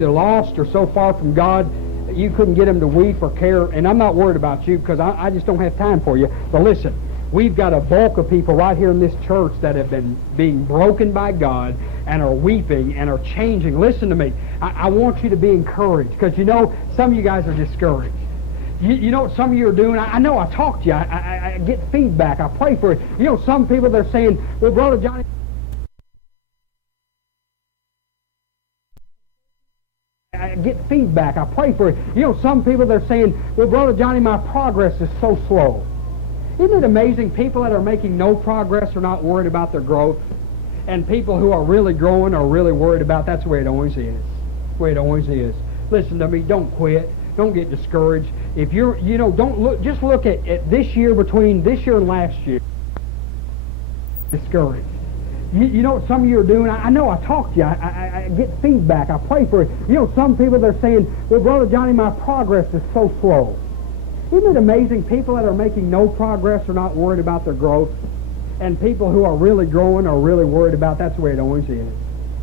They're lost or so far from God, you couldn't get them to weep or care. And I'm not worried about you because I just don't have time for you. But listen, we've got a bulk of people right here in this church that have been being broken by God and are weeping and are changing. Listen to me. I want you to be encouraged because, you know, some of you guys are discouraged. You know what some of you are doing? I know I talk to you. I get feedback. I pray for you. You know, some people, they're saying, well, Brother Johnny, I get feedback. I pray for you. You know, some people, they're saying, well, Brother Johnny, my progress is so slow. Isn't it amazing? People that are making no progress are not worried about their growth. And people who are really growing are really worried about. That's the way it always is. The way it always is. Listen to me. Don't quit. Don't get discouraged. If you're, you know, don't look. Just look at this year, between this year and last year. Discouraged. You know what some of you are doing? I know I talk to you. I get feedback. I pray for you. You know, some people, they're saying, well, Brother Johnny, my progress is so slow. Isn't it amazing? People that are making no progress are not worried about their growth. And people who are really growing are really worried about. That's the way it always is.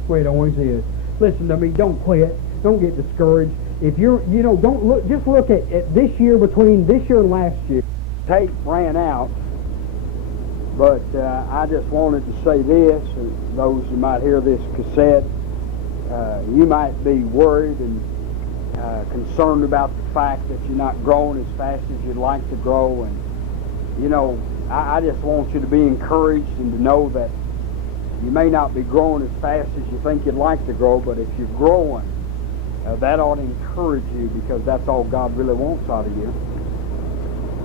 The way it always is. Listen to me. Don't quit. Don't get discouraged. If you're, you know, don't look. Just look at this year, between this year and last year. Tape ran out. But I just wanted to say this, and those who might hear this cassette, you might be worried and concerned about the fact that you're not growing as fast as you'd like to grow. And, you know, I just want you to be encouraged and to know that you may not be growing as fast as you think you'd like to grow, but if you're growing, that ought to encourage you because that's all God really wants out of you.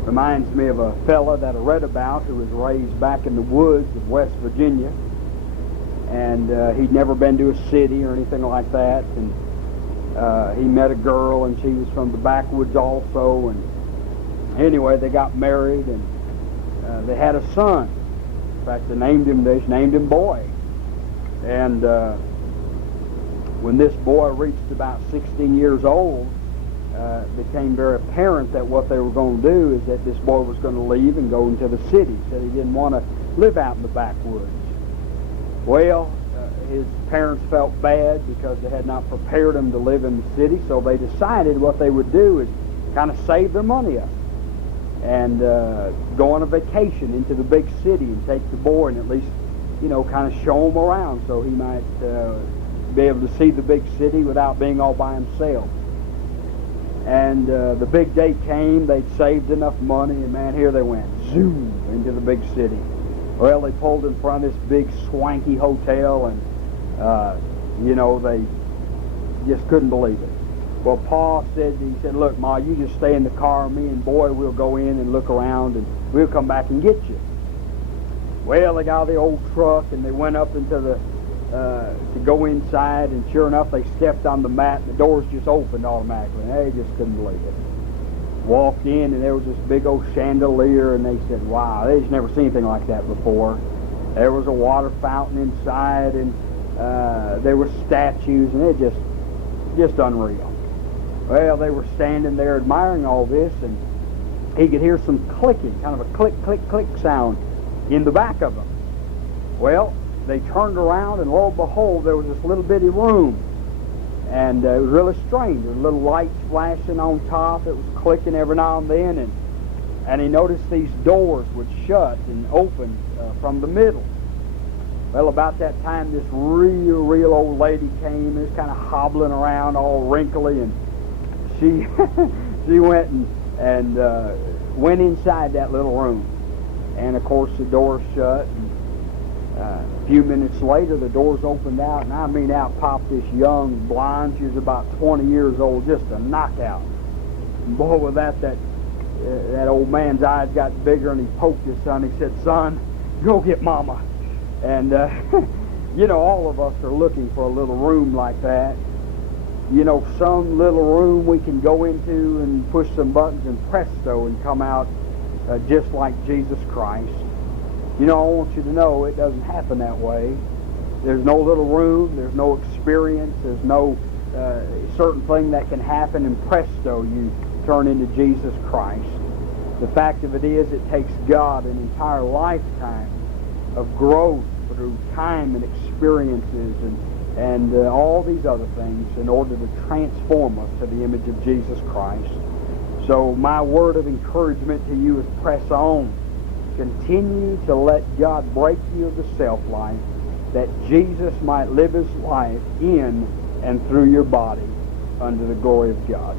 Reminds me of a fella that I read about who was raised back in the woods of West Virginia, and he'd never been to a city or anything like that, and he met a girl and she was from the backwoods also, and anyway, they got married and they had a son. In fact, they named him Boy, and when this boy reached about 16 years old, it became very apparent that what they were going to do is that this boy was going to leave and go into the city. He said he didn't want to live out in the backwoods. Well, his parents felt bad because they had not prepared him to live in the city, so they decided what they would do is kind of save their money up and go on a vacation into the big city and take the boy and at least, you know, kind of show him around so he might be able to see the big city without being all by himself. And the big day came, they'd saved enough money, and man, here they went, zoom, into the big city. Well, they pulled in front of this big swanky hotel, and, you know, they just couldn't believe it. Well, Pa said, look, Ma, you just stay in the car, me and Boy, we'll go in and look around, and we'll come back and get you. Well, they got out of the old truck, and they went up into the to go inside, and sure enough, they stepped on the mat, and the doors just opened automatically, and they just couldn't believe it. Walked in, and there was this big old chandelier, and they said, wow, they just never seen anything like that before. There was a water fountain inside, and there were statues, and it just unreal. Well, they were standing there admiring all this, and he could hear some clicking, kind of a click, click, click sound in the back of them. Well, they turned around, and lo and behold, there was this little bitty room. And it was really strange. There were little lights flashing on top. It was clicking every now and then. And he noticed these doors would shut and open from the middle. Well, about that time, this real old lady came. And was kind of hobbling around, all wrinkly. And she she went and went inside that little room. And, of course, the door shut. A few minutes later, the doors opened out, and I mean, out popped this young blonde. She was about 20 years old, just a knockout. And boy, with that old man's eyes got bigger, and he poked his son. He said, son, go get Mama. And, you know, all of us are looking for a little room like that. You know, some little room we can go into and push some buttons, and presto, and come out just like Jesus Christ. You know, I want you to know it doesn't happen that way. There's no little room, there's no experience, there's no certain thing that can happen, and presto, you turn into Jesus Christ. The fact of it is, it takes God an entire lifetime of growth through time and experiences and and all these other things in order to transform us to the image of Jesus Christ. So my word of encouragement to you is press on. Continue to let God break you of the self-life, that Jesus might live his life in and through your body unto the glory of God.